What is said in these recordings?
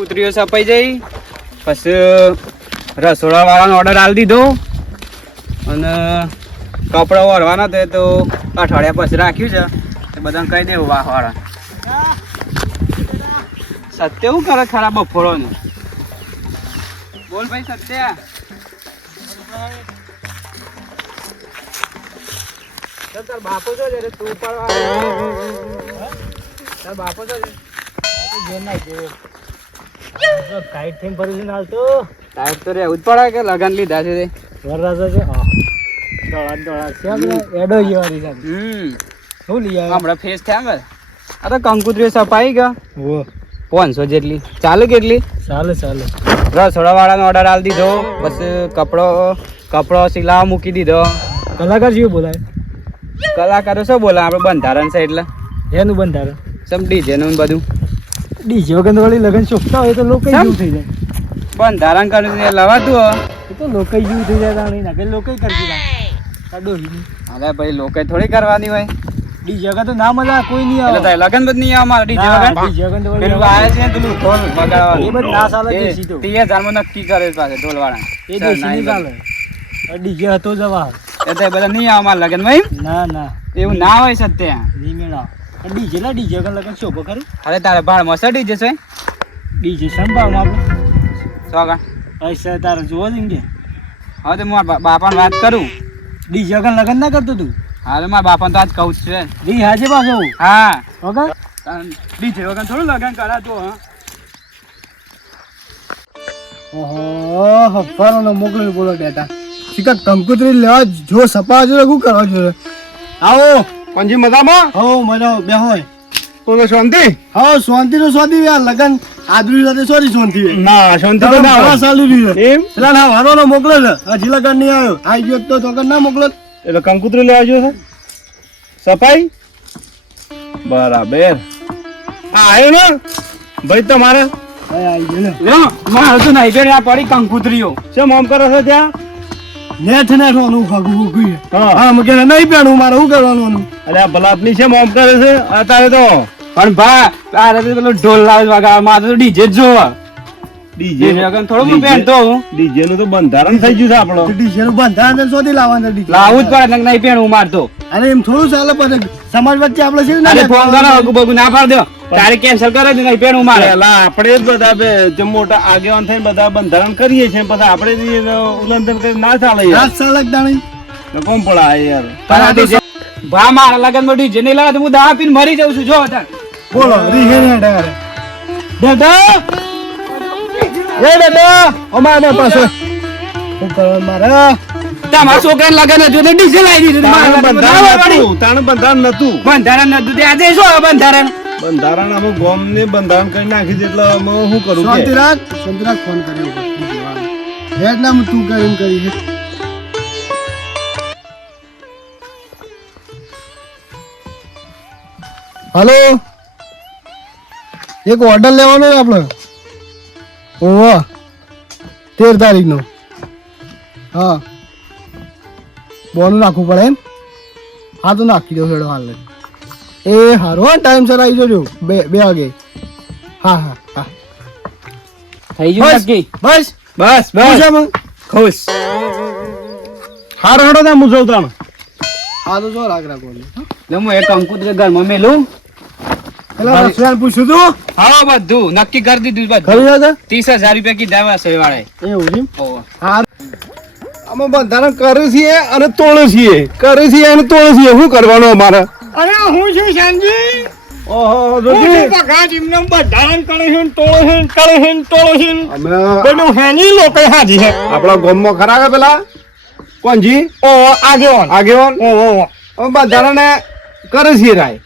કંકુતરીઓ સપાઈ જઈ પછી રસોડા વાળાનો ઓર્ડર આલી દીધો અને કપડા વળવાના તે તો અઠવાડિયા પછી રાખ્યું છે એ બધાને કહી દેવું વાહ વાળા સત્ય શું કરે ખરાબ બફોરો ને બોલ ભાઈ સત્ય તાર બાપો છો રે તું પણ તાર બાપો છો કાઈટ થઈને ભરું છે હાલ તો ટાઈટ તો રહેવું જ પડે કે લગન લીધા છે તે વરરાજા છે દોડા છે એડો જેવાની છે શું લઈ આવ્યા હમણાં ફેસ થયા ને આ તો કંકુતરીઓ સપાઈ ગયા ઓ 500 જેટલી ચાલે કેટલી ચાલે રસોડા વાળાનો ઓર્ડર આલી દીધો પછી કપડો સિલાવા મૂકી દીધો કલાકાર જેવું બોલાય કલાકારો શું બોલા આપણે બંધારણ છે એટલે એનું બંધારણ સમ ડીજે નું બધું ડીજે વગર વાળી લગન ચોકતા હોય તો લોકો જેવું થઈ જાય બંધારણ કરીને લવાતું હો એ તો લોકો જેવું થઈ જાય તાણી ના કે લોકો કરતી કાઢો અરે ભાઈ લોકો થોડી કરવાની હોય ડીજે વગર તો ના મજા કોઈ નહીં એટલે તારે લગન બધ નહીં આવે મારે ડીજે વગર ડીજે વગર તો પેલું આવે છે ને પેલું ઢોલ વગાડવાનું એ બધું ના ચાલે દેશી તો 30,000 માં નક્કી કરે પાસે ઢોલ વાળા એ દેશી નહીં ચાલે ડીજે હતો જવા એટલે બધા નહીં આવે મારા લગન ભાઈ ના એવું ના હોય સત્ય નહીં મેળા ડીજે ના ડીજે વગર લગન શોભો ખરું અરે તારે ભાડ મસ્ત ડીજે છે ડીજે સંભાળમાં આપણે સોગા પૈસા તારે જોવો જ કે હવે તો મારા બાપાને વાત કરું ડીજે વગર લગન ના કરતો તું હારે મારા બાપાને તો આજ કહું જ છે જી હાજે પાછો હા વગર ડીજે વગર થોડું લગન કરાતું હા ઓહો હફારો મોકલી બોલો ડેટા શિકા કંકુતરી લેવા જો સપા જો શું કરવા જોઈએ આવો પંજી મજામાં હો મજા બે હોય બોલો શાંતિ હા શાંતિ નો શાંતિ યાર લગન આદરી સાથે સોરી શાંતિ ના શાંતિ તો ના હોય. ચાલુ રહ્યું એમ પેલા ના વારો મોકલે છે હજી લગન નહીં આવ્યો આવી ગયો તો તોકર ના મોકલે એટલે કંકુતરી લેવા આવ્યો છે સફાઈ બરાબર હા આવ્યો ને ભાઈ તમારે આવી ગયો ને મારે તો નહીં બેન આ પડી કંકુતરીઓ શું મોમ કરે છે ત્યાં નેઠ નું ખાગું ભૂગું હા હા મકે નહીં પહેણું મારે શું કરવાનું અરે આ ભલાપની છે મોમ કરે છે અત્યારે તો પણ ભા તારે તો પેલો ઢોલ લાવે વગાડવા મારે તો ડીજે જ જોવા ડીજે વગર થોડું હું પહેરતો હું ડીજે નું તો બંધારણ થઈ ગયું છે આપણો ડીજે નું બંધારણ શોધી લાવવાનું ડીજે લાવવું જ પડે ને નહીં પહેરવું મારતો અરે એમ થોડું ચાલે પણ સમાજ વચ્ચે આપણે છે અરે ફોન કરો બગુ ના પાડ દો તારે કેન્સલ કરે છે નહીં પહેરવું મારે પેલા આપણે જ બધા જે મોટા આગેવાન થઈને બધા બંધારણ કરીએ છીએ પછી આપણે જ ઉલ્લંઘન કરી ના ચાલે યાર રાત ચાલક દાણી કોણ પડા યાર તારા ડીજે ભા મારા લગન માં ડીજે નહીં લાવે તો હું દવા પીને મરી જાઉં છું જો અત્યારે બોલો રીહે ને ડારે દાદા એ દાદા અમારા પાસે શું કરવા મારા તમારા છોકરાને લગન હતું તો ડીજે લાવી દીધું મારા બંધારણ નતું બંધારણ નતું તે આજે શું હવે બંધારણ બંધારણ અમે ગોમ ને બંધારણ કરી નાખી દે એટલે અમે શું કરું શાંતિ રાખ ફોન કર્યો હેડ નામ તું કરી હલો એક ઓર્ડર લેવાનો છે આપણે ઓહો 13 તારીખનો હા બોનું નાખવું પડે એમ હા તો નાખી દો હેડો હાલ એ હારો ટાઈમસર આવી જજો 2 વાગે હા થઈ ગયું નક્કી બસ બસ ખુશ હાર હડો તા મુજવ તાણ હા તો જો રાખ રાખો હું એક કંકુતરી ઘરમાં મેલું પેલા રસવાન પૂછ્યું તું હા બધું નક્કી કરી દીધું બધું ખરી વાત 30,000 રૂપિયા કીધા વાસે વાળે એવું છે હા અમે બંધારણ કરે છીએ અને તોડે છીએ કરે છીએ અને તોડે છીએ શું કરવાનું અમારે અરે હું છું શાનજી ઓહો જોજી પગાજ એમને બંધારણ કરે છે તોડે છે કરે છે તોડે છે અમે બધું હેની લોકો હાજી છે આપણા ગામમાં ખરા કે પેલા કોણજી ઓ આગેવાન અમે બંધારણ કરે છીએ રાય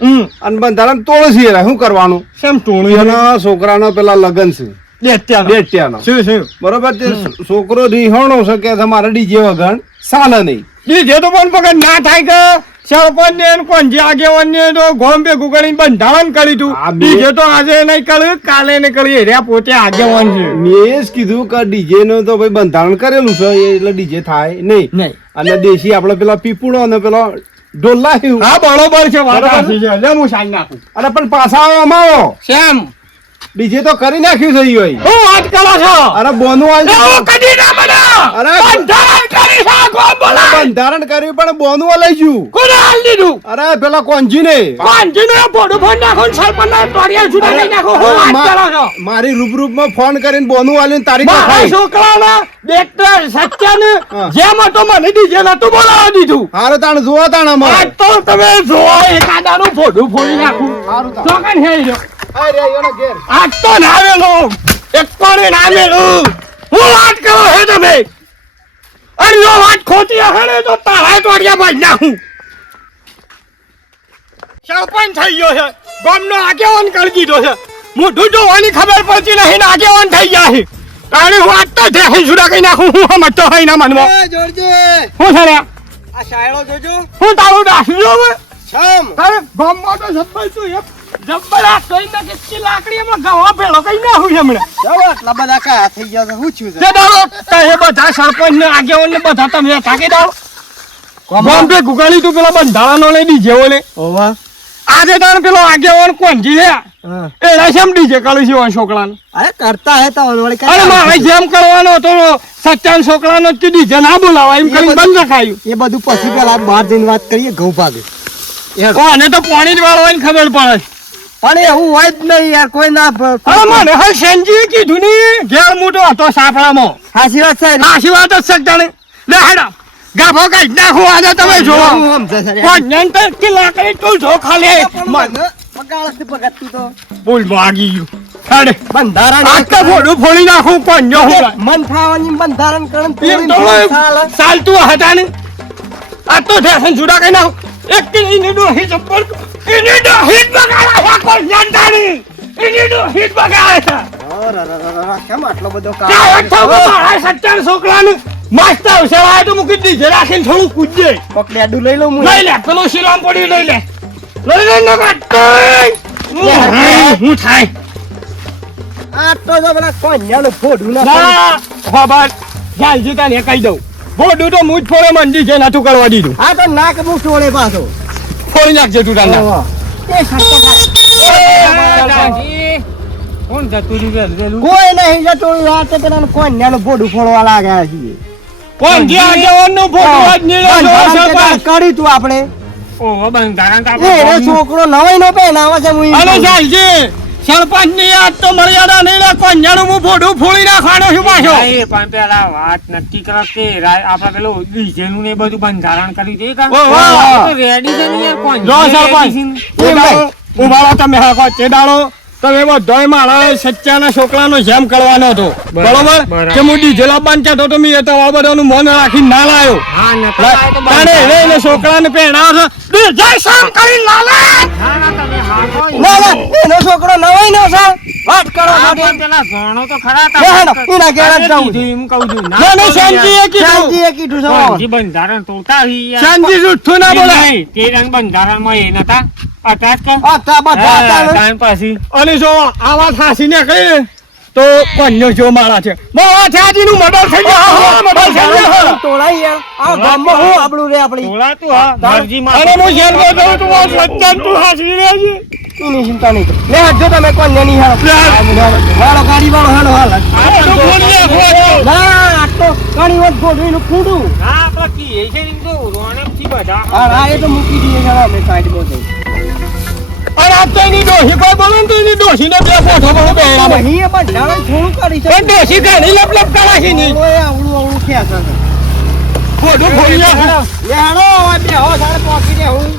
અને બંધારણ તોડે છીએ રાય શું કરવાનું કેમ તોડે એના છોકરાનો પેલા લગન છે ડેટિયાનો શું બરોબર તે છોકરો રીહણો છે કે તમારે ડીજે વગર ચાલે નહીં જે તો પણ પકડ ના થાય કે સરપંચ ને કોણ જે આગેવાન ને તો ગોમ ભેગું કરીને બંધારણ કરી તું બીજે તો આજે નહીં કર્યું કાલે નહીં કર્યું એરિયા પોતે આગેવાન છે મેં જ કીધું કે ડીજે નું તો ભાઈ બંધારણ કરેલું છે એટલે ડીજે થાય નહીં અને દેશી આપડે પેલા પીપુડો અને પેલો ઢોલ લાવ્યું હા બરોબર છે વાત સાચી છે લે હું સાઈ નાખું અરે પણ પાછા આવો અમારો શ્યામ ડીજે તો કરી નાખ્યું છે ઈ હોય. હું વાત કરો છો અરે બોનું હાલ એવું કદી ના બને અરે બંધારણ કરી છે કોણ બોલાય બંધારણ કર્યું પણ બોનું લઈ ગયું. કોને હાલ દીધું અરે પેલા કોંજીને કોંજીને બોડું ફોન નાખો ને સરપંચના તોડિયા જુદા કરી નાખો હું વાત કરો છો મારી રૂબરૂપમાં ફોન કરીને બોનું આલીને તારીખ મારા લખાઈ. છોકરાના ડેક્ટર સત્યને હા. જેમ હતો મને ડીજે નતું બોલાવા દીધું હારું તાણ જોવા તાણ આજ અમારે. તો તમે જોવો એકાદાનું ફોડું ફોડી નાખું હારું તાણ. ચોકન હે રહ્યો આ રે એનો ઘેર. આજ તો નાવેલો એક કોણે નાવેલું હું વાત કરો હે તમે અરે જો વાત ખોટી હે ને તો તારા તોડિયા બાજ નાખું સરપંચ થઈ ગયો છે ગામનો આગેવાન કરી દીધો છે મોઢું જોવાની ખબર પડતી નહીં ને આગેવાન થઈ ગયા છે તારે વાત તો દેખી જુદા કઈ નાખું હું સમજતો હોય ના મનમાં હું છે રે હું તારું દાખી જો તારે ગામમાં તો સરપંચ છું એક જબ્બરા કઈ ના કે લાકડી એમાં ગવા ભેળો કઈ ના હોય હમણાં તે દાડો તે બધા સરપંચ ને આગેવાન ને બધા તમે થાકી દાડો બોમ્બે ગુગાડી તું પેલા બંધારાનો લઈ દીજે ઓલે આજે તાર પેલો આગેવાન કોણજી છે એના શેમ ડીજે કાઢી છે છોકરાને અરે કરતા હે તો વળી અરે મારે જેમ કરવાનો હતો સત્યાન છોકરાનો જ દીજે ના બોલાવા એમ કરીને બંધ રખાયું એ બધું પછી પેલા બહાર જઈને વાત કરીએ ઘઉં ભાગે અને તો પાણી જ વાળવાની ખબર પડે પણ એવું હોય જ નહીં યાર કોઈ ના અરે મને હવે સેનજીએ કીધું ને ઘેર મોટો હતો સાપડામાં હાસી વાત છે આશી વાત જ શકતા ને લે હેડા ગાભો કાઢી નાખો આજે તમે જોવો કોણ તો કે લાકડી તું જો ખાલી બોલ માગી ગયું હેડે બંધારણ આટલા ફોડું ફોડી નાખું કોણ જો હું મન ફાવાની બંધારણ એમ તો ચાલતું હતા ને આ તો ઠેસન જુદા કઈ નાખું એક કે ઇને દો હિટ પર ઇને દો હિટ બગાડા છે કોઈ જાણતા નહીં ઇને દો હિટ બગાડા છે કેમ આટલો બધો ક્યાં હતો મારા સત્તર છોકરાને માસ્ટર સેવાય તો મૂકી દીધે રાખીને થોડું કૂદજે પકડ્યાડું લઈ લઉં હું લઈ લે પેલો શિલામ પડી લઈ લે ન કાટ હું થાય આટલો જો પેલા કોન્યાનું ફોડું ના ના ખબર જાલજી તને કહી દઉં બોડું તો મુજ ફોડે મંડી છે નાતું કરવા દીધું આ તો નાક મુખ ટોળે પાછો ફોડી નાખજે તું તાર એ સરપંચ કોણ જતું રહ્યું વેલું કોઈ નહીં જતું આ તો પેલા કોન્યાનું ફોડું ફોડવા લાગ્યા છીએ કોણ જે આગેવાનનું ફોટો જ નહીં કરી તું આપણે ઓહો બંધારણ એ છોકરો નવાઈ નો પહેનાવે છે હું અને જાલજી સરપંચ ની યાદ તો મર્યાદા નહીં લે કોન્યાનું હું ફોટું ફોડી નાખવાનો છું પાછો પણ પેલા વાત નક્કી કરો કે આપડે પેલું ડીજે નું ને એ બધું બંધારણ કર્યું છે રેડી છે ને યાર કોણ જો સરપંચ ઉભારો તમે હાકો ચેડાળો તમે બધાય મારા સચ્ચાના છોકરાનો જેમ કરવાનો હતો બરોબર કે હું ડીજે લાવવાનું કહેતો તો મેં તો આ બધાનું મન રાખી ના લાયો તારે એને છોકરાને પહેરાવો છો જય શામ કરી લાલે ના ના એનો છોકરો નવાઈ નો છે વાત કરો પેલા જોણો તો ખરા એના ઘેર જ જાઉં છું. એમ કહું છું ના ના શાંતિએ કીધું શાંતિએ કીધું છે જે બંધારણ તોડતા હી યાર. શાંતિ જુઠ્ઠું ના બોલે નહીં, તે રંગ બંધારણમાં એ નતા અટાચ કર આ તા બધા હતા. ટાઈમ પછી અને જો આ વાત હાસી ને કહી તો કોન્યો જો મારા છે મારા છાજી નું મર્ડર થઈ ગયો મર્ડર થઈ ગયો તોડાઈ યાર આ ગામમાં હું આબરૂ રે આપણી તોડાતું હા મરજીમાં અરે હું જેલમાં જાઉં તું આ સચ્ચાન તું હાસી લેજે એની ચિંતા નહીં કરો. લે હજો તમે કોણ નહીં હાલો હાલો ગાડી વાળો હાલો હાલ આ તો બોલી નાખો. ના આ તો ઘણી વાત ગોઠવીનું કૂડું હા આપડા કી એ છે ને તો રોણકથી બધા હા એ તો મૂકી દઈએ છે અમે સાઈડમાં જઈ અરે આ તો એની ડોશી કોઈ બોલે ને તો એની ડોશીને બે ફોટો બહુ બેરા ભાઈ અહીં એ બંધારણ થોડું કરી છે પણ ડોશી ઘણી લપ લપ કરે છે ની ઓય આવડું આવડું ખેંચે છે ફોટો ફોડી નાખો લે હાલો હવે બે હો સાડે પોકી દે હું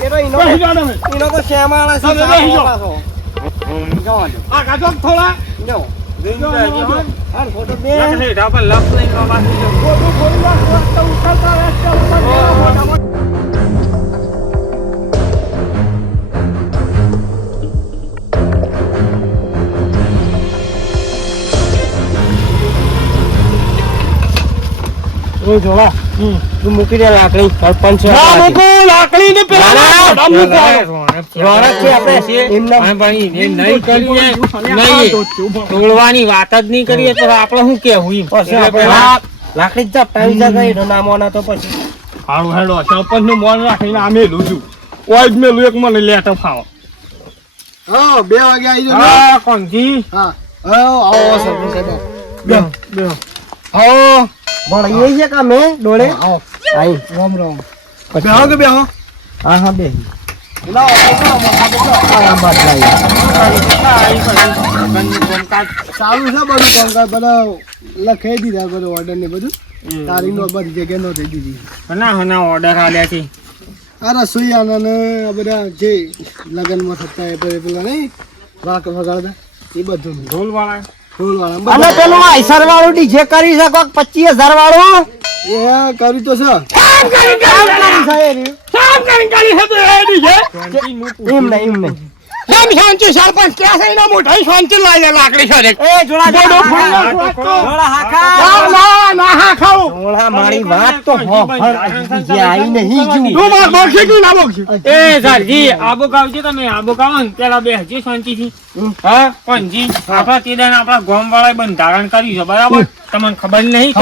એ તો ઈનો બેસી જાઓ તમે. ઈનો તો શ્યામાળા છે તમે બેસી જાઓ. પાછો. જવા દો આ કાચો થોડા જાઓ. હાલ ફોટો બે હેઠા પર લપ નહીં બાબા ફોટો ફોડી નાખો રસ્તા ઉતરતા રસ્તા ઉપર ફોટા ઓય જોવા તું મૂકી દે લાકડી સરપંચ છે ના મૂકો લાકડી ને પેલા ના, ના, ફોટા મૂકો. રોનક છે આપણે એમના તોડવાની વાત જ નહીં કરીએ તો આપણે શું કેવું એમ. પછી આપણે લાકડી જ ઝપટાવી જગાઈ એનો નામ ઓના તો પછી હારું હેડો સરપંચ નું મોન રાખીને આ મેલું છું ઓય જ મેલું એક મને લેટર ફાવો હા 2 વાગે આવી જજો હા કોણજી હા આવો સરપંચ સાહેબ બે બે આવો ભણીએ છે કે મેં ડોળે આવો આઈ રામ રામ બેહો કે બેહો હા હા બે લાવો આ બાદ સારું છે બધું કામકાજ બધા લખાઈ દીધા બધું ઓર્ડર ને બધું તારીખ નો બધી જગ્યા નો થઈ દીધી હના ઓર્ડર આલ્યા છે આ રસોઈયાના ને આ બધા જે લગ્નમાં થતા એ પેલા નહીં વાક વગાડતા એ બધું ઢોલ વાળા ઢોલવાળા અને પેલું આઈસર વાળું ડીજે કરી શકો 25,000 વાળું એ કર્યું તો છે એમ નહીં શાંતિ સરપંચ ક્યાં છે એના મોઢા શાંતિ લાઈને લાકડી છે એ જોડા ના હા ખાવ જોડા મારી વાત તો જે આઈ નહીં તું માર બોલશે કે ના બોલશે એ સરજી આબો ગાવજો તમે આબો ગાવો ને પેલા બે હજી શાંતિથી હા પંજી આપણા તેદાન આપણા ગામ વાળાએ બંધારણ કર્યું છે બરાબર તમને ખબર નહીં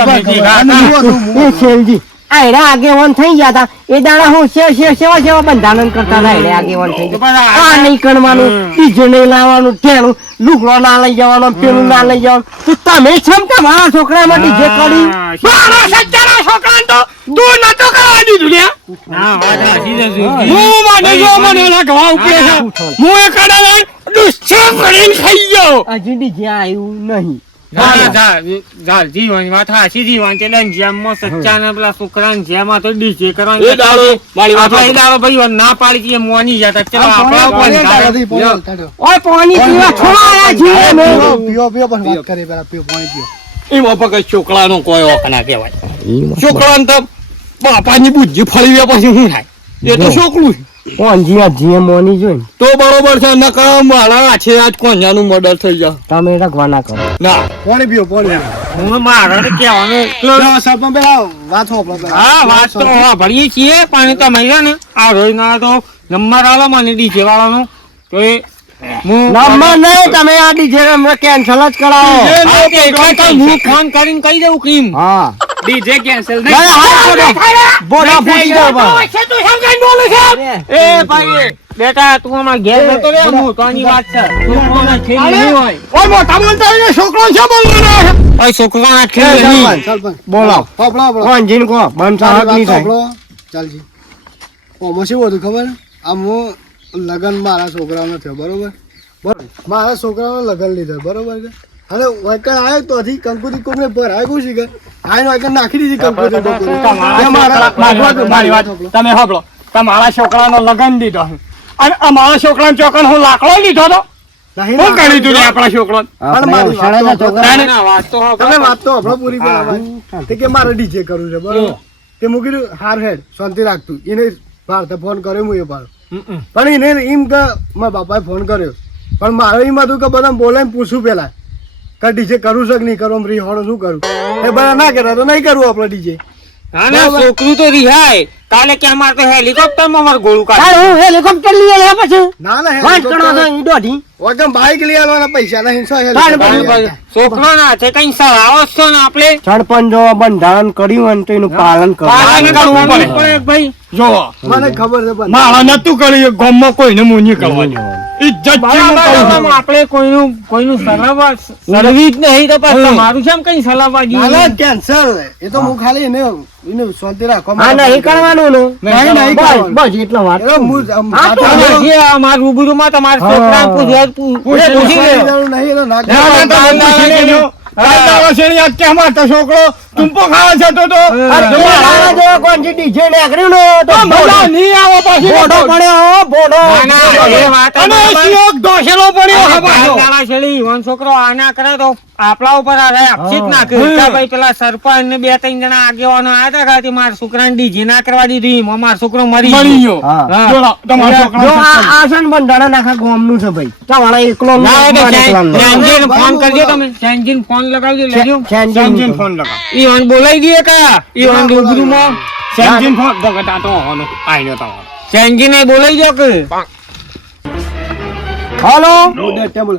એ શેલજી આયરા આગેવાન થઈ ગયા હતા એ દાડા હું સેવા બંધારણ કરતા હતા આયરા આગેવાન થઈ ગયા આ નહીં કરવાનું ડીજે નહીં લાવવાનું ઠેલું લુગડો ના લઈ જવાનો પેલું ના લઈ જવાનું તો તમે છમ કે મારા છોકરામાં ડીજે કરી મારા સચ્ચાના છોકરાને તો તું નતો કરવા દીધું લે ના વાત સાચી છે હું મને જો મને લગવા ઉપે છે હું એ કડાલે દુષ્ટ કરીને ખાઈ ગયો હજી ડીજે આવ્યું નહીં જીવન વાત હાચી જીવન છે જેમમાં સચ્ચાના પેલા છોકરાને જેમાં તો ડીજે કરવાનું એ દાડો ભાઈ ના પાડી દીએ મોની જતા ચલો આપણા ઓય પાણી પીવા છોડાયા છીએ અમે પીઓ પણ વાત કરે પેલા પીઓ પાણી પીઓ એમાં પકડ છોકરાનો કોઈ ઓક ના કહેવાય છોકરાને તો બાપાની બુદ્ધિ ફળી ગયા પછી શું થાય એ તો છોકરું કોણજી આ જીએ મોની જોઈ તો બરોબર છે નકા મારા છે આજ કોન્યાનું મર્ડર થઈ જાય તમે રખવા ના કરો ના પાણી પીઓ પાણી હું મારા તો કહેવાનું સરપંચ પેલા વાત હો પેલા હા વાત તો ભરીએ છીએ પણ તમે છે ને આ રોજના તો નંબર આલો મને ડીજે વાળાનો તો એ હું નંબર નહીં તમે આ ડીજે અમે કેન્સલ જ કરાવો હું ફોન કરીને કહી દઉં કેમ હા ડીજે કેન્સલ બોલા ફૂટી જાવ બા એ ભાઈ બેટા તું અમાર ઘેર નતો રે હું તો આની વાત છે તું કોના ખેલ નહીં હોય ઓય મોટા બોલતા એ છોકરો છે બોલવાનો ઓય છોકરાના ખેલ નહીં સરપંચ બોલાવ ફાફડા કોણજી કો બંધ સાહક નહીં થાય ચાલજી ઓમાં શું હતું ખબર આમ હું લગન મારા છોકરાનો થયો બરોબર મારા છોકરાનો લગન લીધો બરોબર છે હવે વાયકર આવ્યો તો હજી કંકુથી કોકને પર આવ્યો કું શીખર આયનો વાયકર નાખી દીધી કંકુથી મારી વાત તમે સાંભળો તમારા છોકરાનો લગન દીધો અને અમારા છોકરાનો ચોકન હું લાકડો લીધો તો હું કરી દીધું આપણા છોકરો તમે વાત તો આપણો પૂરી કરવા તે કે મારે ડીજે કરવું છે બરોબર તે મૂકી દઉં હાર હેડ શાંતિ રાખતું એને ભારતે ફોન કર્યો હું એ પાડો પણ એને એમ કે મારા બાપાએ ફોન કર્યો પણ મારે એમ હતું કે બધા બોલાવીને પૂછું પેલા કે ડીજે કરવું છે કે નહીં કરવું રીહોડો શું કરું એ બધા ના કહેતા તો નહીં કરવું આપણે ડીજે છોકરું તો રિહાય કાલે કે અમારે તો હેલિકોપ્ટર માં અમારે ગોળું કાઢે હું હેલિકોપ્ટર લઈ આવ્યા પછી ના ના વાત કરો છો ઈ દોઢી વગર બાઈક લઈ આવવાના પૈસા નહીં છોકરો ના છે કઈ સલાવો છો ને આપણે સરપંચ જો બંધારણ કર્યું અને તો એનું પાલન પાલન કરવું કરવું પડે ભાઈ જો મને ખબર છે પણ મારા નતું કર્યું ગામમાં કોઈને મુની કરવાની ઇજ્જત આપણે કોઈનું સલાવા સર્વિસ નહીં તો પછી તમારું છે કઈ સલાવા ના કેન્સલ એ તો હું ખાલી એને શાંતિ રાખવા હા નહીં કરવાનું ને નહીં કરવાનું. બસ એટલો વાત એટલે હું હા, તો અમારા રૂબરૂમાં તમારા છોકરા પૂછી નહીં એનો ના છોકરો ટૂંપો ખાવા જતો તો મારા જેવો કોણજી ડીજે નીકળ્યું ને તો મજા નહીં આવે પાછી બોડો પડ્યો બોડો છોકરો આના કરે તો આપણા ઉપર આપશી જ નાખે ભાઈ પેલા સરપંચ ને 2-3 જણા આગેવાનો આવ્યા હતા કે મારા છોકરાને ડીજે ના કરવા દીધું મારો છોકરો મરી ગયો આસન બંધારણ આખા ગામનું છે ભાઈ તમારા એકલો ફોન કરજો તમે સેન્જીન ફોન લગાવજો લેજો સેન્જીન ફોન લગાવ ઈવન બોલાઈ દઈએ કયા ઈવન રૂબરૂમાં સેન્જીન ફોન બગટા તો હોનો આઈનો તમારો સેન્જીન એ બોલાઈ જો કે હાલો ટેબલ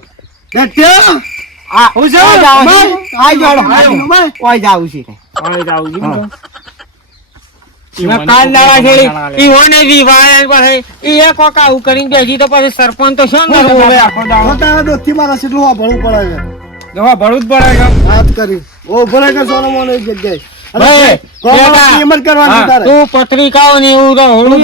કાલ દાડા છેડી ઈ હોને વિવાહ પાસે ઈ એક કોક આવું કરીને બેસી તો પછી સરપંચ તો શું કરવું હવે આખો દાડો તારા દોસ્તી મારા કેટલું વાપરવું પડે છે જવા ભરું જ પડે છે. વાત કરી ઓ ભલે કે સોનો મોનો એક જગ્યાએ ભાઈ, કોમમાં એમ જ કરવાનું તારે તું પત્રિકાઓ ને એવું હોળું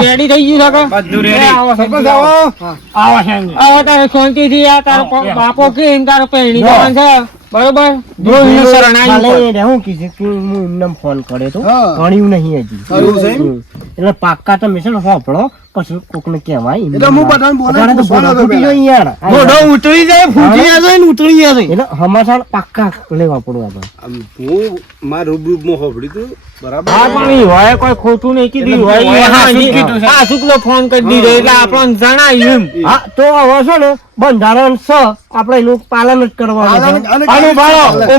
રેડી થઈ ગયું છે બધું ready. સરપંચ આવો આવો તારે શાંતિથી આ તારો બાપો કે એમ તારો પહેણી જવાનું છે બરોબર ધોઈને શરણાઈ ઉપર. કાલે એને હું કીધું કે હું એમને ફોન કર્યો તો હા. ગણ્યું નહીં હજી એવું છે એમ? એટલે પાક્કા તમે છે ને હોપડો પછી કોકને કહેવાય એમને. એટલે હું બધાને બોલાવી બધાને તો પૂછવાનો ફૂટી હતો જાય યાર. મોઢો ઉતરી જાય ફૂટી જાય ને ઉતરી જાય એટલે હમાસાળ પાક્કા લેવા પડું આપણે. આમ હું મારા રૂબરૂમાં હોભળ્યું તું બરાબર હા પણ ઈ હોય કોઈ ખોટું નહીં કીધું હોય હા શુક્લો ફોન કરી દીધો એટલે આપણને જણાયું એમ. હા તો હવે છે ને બંધારણ છે આપણે એનું પાલન જ કરવાનું છે. આનું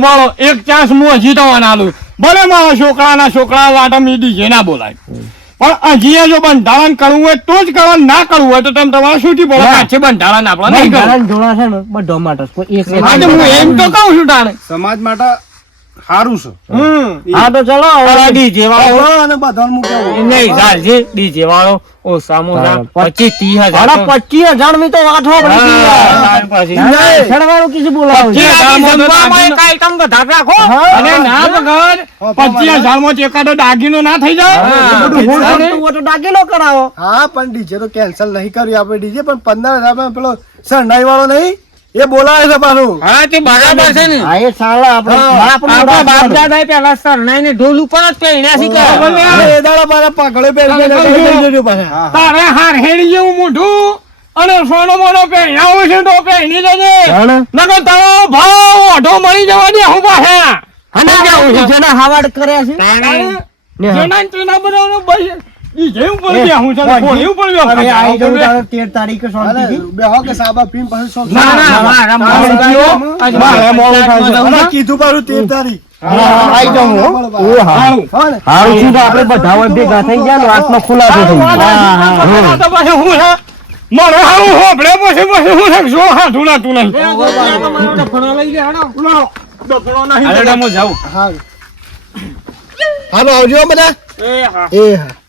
બાળો એક ચાન્સ હું હજી તો આલું ભલે મારા છોકરા વાટા મી ડીજે ના બોલાય પણ હજી જો બંધારણ કરવું હોય તો જ કરવાનું ના કરવું હોય તો તમે તમારે શું બોલો છે બંધારણ આપણે નહીં કરવું. બંધારણ જોડા છે ને બધા માટે જ. કોઈ એક આજે હું એમ તો કહું છું તાણે સમાજ માટે સારું છે. હા તો ચલો હવે ડીજે વાળો અને બધાને મૂક્યા નહીં ચાલશે ડીજે વાળો ઓછામાં ઓછા 25,000 હવે 25,000 ની તો વાત હોભળી હતી યાર. પછી છેડવાનું કીધું બોલાવું છે. અને ના વગર 25,000 માં એકાદો દાગીનો ના થઈ જાય બધું ભૂલ કરતું હોય તો દાખલો કરાવો. હા પણ ડીજે તો કેન્સલ નહીં કર્યું આપણે ડીજે પણ 15,000 પેલો શરણાઈ વાળો નહીં એ બોલાવે છે પાછું હા તે બરાબર છે ને હા એ સાલા આપણે આપણા બાપ દાદા પેલા સરનાઈ ને ઢોલ ઉપર જ પહેર્યા છે કે એ દાડા મારા પાઘડે પહેરીને લઈ જજો પાછા તારે હાર હેડી જેવું મોઢું અને સોનો મોનો પહેર્યા છે તો પહેરી લેજે જાણે. નકર તારો ભાવ ઓઢો મળી જવા દે હું પાછા અને આ જેના હાવાડ કર્યા છે ને હા. જેના તેના બધાનો બસ ઈ જેવું પર ગયા હું ચાલ ફોન ઉપર હવે આઈ જાઉં ગયો તારે 13 તારીખે શાંતિથી. બેહો કે સાબા પીન પછી શું ના ના મારા મોડું થયું. મારે મોડું થાય છે. અને કીધું પાછું 13 તારીખ હા, આઈ જાઉં હું. ઓ હા. હારું. હા ને હારું થયું તો આપણે બધા હોય ભેગા થઈ ગયા ને આત્મા ખુલાસો થઈ ગયો. હા, હા, હા. તો પછી હું છે મારે હારું હોભળે પછી હું છે જો હાથું ના તું નહીં હાલો તો હું જાઉં. હા હાલો આવજો બધા એ હા એ હા